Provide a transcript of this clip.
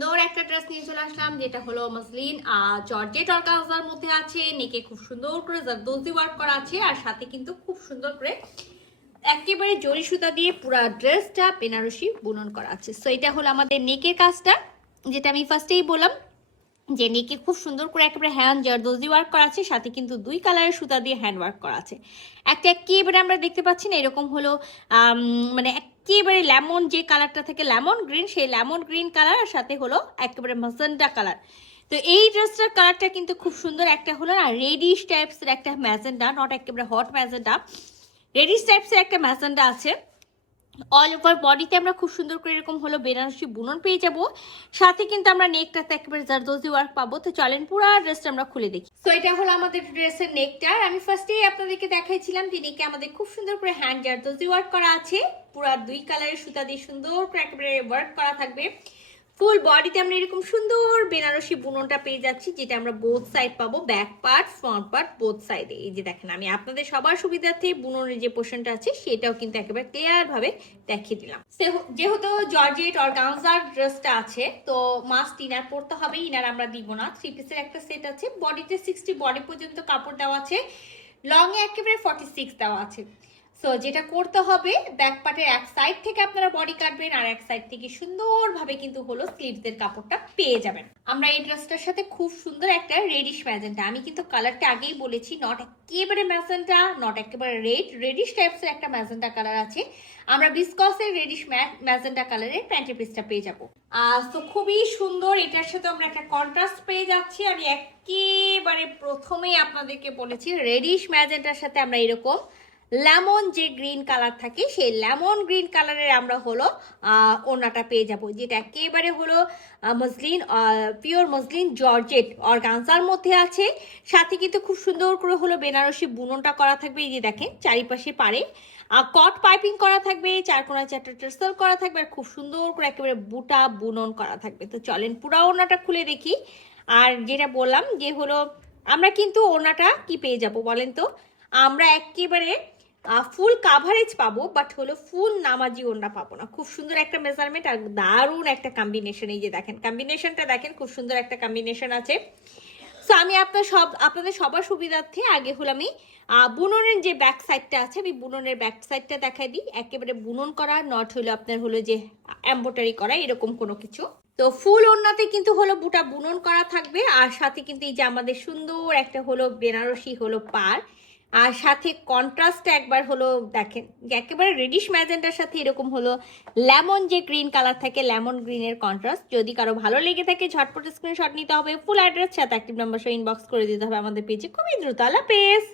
সুন্দর একটা ড্রেস নিয়ে চলে আসলাম, যেটা হলো মসলিন জর্জেট অর্গানজার মধ্যে আছে। নেকে খুব সুন্দর করে জারদোজি ওয়ার্ক করা আছে, আর সাথে কিন্তু খুব সুন্দর করে একেবারে জরি সুতা দিয়ে পুরো ড্রেসটা বেনারসি বুনন করা আছে। সো এটা হলো আমাদের নেকের কাজটা, যেটা আমি ফার্স্টেই বললাম যে নেকে খুব সুন্দর করে একেবারে হ্যান্ড জারদোজি ওয়ার্ক করা আছে, সাথে কিন্তু দুই কালারের সুতা দিয়ে হ্যান্ড ওয়ার্ক করা আছে। একটা একেবারে আমরা দেখতে পাচ্ছি না, এরকম হলো মানে একেবারে লেমন যে কালারটা থেকে লেমন গ্রিন, সেই লেমন গ্রিন কালার, আর সাথে হলো একেবারে মাজেন্টা কালার। তো এই ড্রেসটার কালারটা কিন্তু খুব সুন্দর। একটা হলো না রেডিশ টাইপসের একটা ম্যাজেন্টা, নট একেবারে হট ম্যাজেন্টা, রেডিশ টাইপসের একটা ম্যাজেন্টা আছে। অল ওভার বডিতে আমরা খুব সুন্দর করে এরকম হলো বেনারসি বুনন পেয়ে যাব, সাথে কিন্তু আমরা নেকটাতে একেবারে জারদোজি ওয়ার্ক পাবো। তো চলেন পুরো ড্রেসটা আমরা খুলে দেখি। তো এটা হলো আমাদের ড্রেসের নেকটা। আমি ফার্স্টেই আপনাদেরকে দেখাইছিলাম যে নেকে আমাদের খুব সুন্দর করে হ্যান্ড জারদোজি ওয়ার্ক করা আছে, পুরো দুই কালারের সুতা দিয়ে সুন্দর করে একেবারে ওয়ার্ক করা থাকবে। ফুল বডিতে আমরা এরকম সুন্দর বেনারসি বুননটা পেয়ে যাচ্ছি, যেটা আমরা বোথ সাইড পাবো, back part front part both সাইডে। এই যে দেখেন, আমি আপনাদের সবার সুবিধার্থে বুননের যে পোর্শনটা আছে সেটাও কিন্তু একেবারে ক্লিয়ার ভাবে দেখিয়ে দিলাম। যেহেতু জর্জেট অর্গানজার ড্রেসটা আছে, তো মাস্ট ইনার পরতে হবে, ইনার আমরা দিব না। 3 পিসের একটা সেট আছে, বডিতে 60 বডি পর্যন্ত কাপড় দেওয়া আছে, লং এ একেবারে 46 দেওয়া আছে। সো যেটা করতে হবে, ব্যাক পার্টের এক সাইড থেকে আপনারা বডি কাটবেন, আর এক সাইড থেকে সুন্দরভাবে কিন্তু হলো স্লিভসের কাপড়টা পেয়ে যাবেন। আমরা এই ড্রেসটার সাথে খুব সুন্দর একটা রেডিশ ম্যাজেন্টা, আমি কিন্তু কালারটা আগেই বলেছি, নট একেবারে ম্যাজেন্টা, নট একেবারে রেডিশ টাইপসের একটা ম্যাজেন্টা কালার আছে। আমরা বিসকসের রেডিশ ম্যাজেন্টা কালারের প্যান্টের পিসটা পেয়ে যাবো। তো খুবই সুন্দর, এটার সাথে আমরা একটা কন্ট্রাস্ট পেয়ে যাচ্ছি। আমি একেবারে প্রথমেই আপনাদেরকে বলেছি, রেডিশ ম্যাজেন্টার সাথে আমরা এরকম লেমন যে গ্রিন কালার থাকে, সেই লেমন গ্রিন কালারের আমরা হলো ওড়নাটা পেয়ে যাব, যেটা একেবারে হলো muslin, pure muslin georgette organza মধ্যে আছে। সাথে কিন্তু খুব সুন্দর করে হলো বেনারসি বুননটা করা থাকবে। এই যে দেখেন, চারিপাশে পারে কট পাইপিং করা থাকবে, চার কোনায় চারটা টার্সেল করা থাকবে, আর খুব সুন্দর করে একেবারে বুটা বুনন করা থাকবে। তো চলেন পুরা ওড়নাটা খুলে দেখি। আর যেটা বললাম যে হলো, আমরা কিন্তু ওড়নাটা কি পেয়ে যাব বলেন তো, আমরা একেবারে ফুল কাভারেজ পাবো, বাট হলো ফুল নামাজি ওড়না পাবো না। খুব সুন্দর একটা মেজারমেন্ট আর দারুণ একটা কম্বিনেশন। এই যে দেখেন, কম্বিনেশনটা দেখেন, খুব সুন্দর একটা কম্বিনেশন আছে। সো আমি আপনাদের সবার সুবিধার্থে আগে হলো আমি বুননের যে ব্যাক সাইডটা আছে, আমি বুননের ব্যাক সাইডটা দেখাই দিই। একেবারে বুনন করা, নট হলো আপনার হলো যে এমব্রয়ডারি করা এরকম কোনো কিছু। তো ফুল ওড়নাতে কিন্তু হলো বুটা বুনন করা থাকবে, আর সাথে কিন্তু এই যে আমাদের সুন্দর একটা হলো বেনারসি হলো পার, আর সাথে কন্ট্রাস্টটা একবার হলো দেখেন, একেবারে রেডিশ ম্যাজেন্টার সাথে এরকম হলো লেমন যে গ্রিন কালার থাকে, লেমন গ্রিনের কন্ট্রাস্ট। যদি কারো ভালো লেগে থাকে ঝটপট স্ক্রিনশট নিতে হবে, ফুল অ্যাড্রেস সাথে অ্যাক্টিভ নাম্বার সহ ইনবক্স করে দিতে হবে আমাদের পেজে খুবই দ্রুত। আল্লাহ হাফেজ।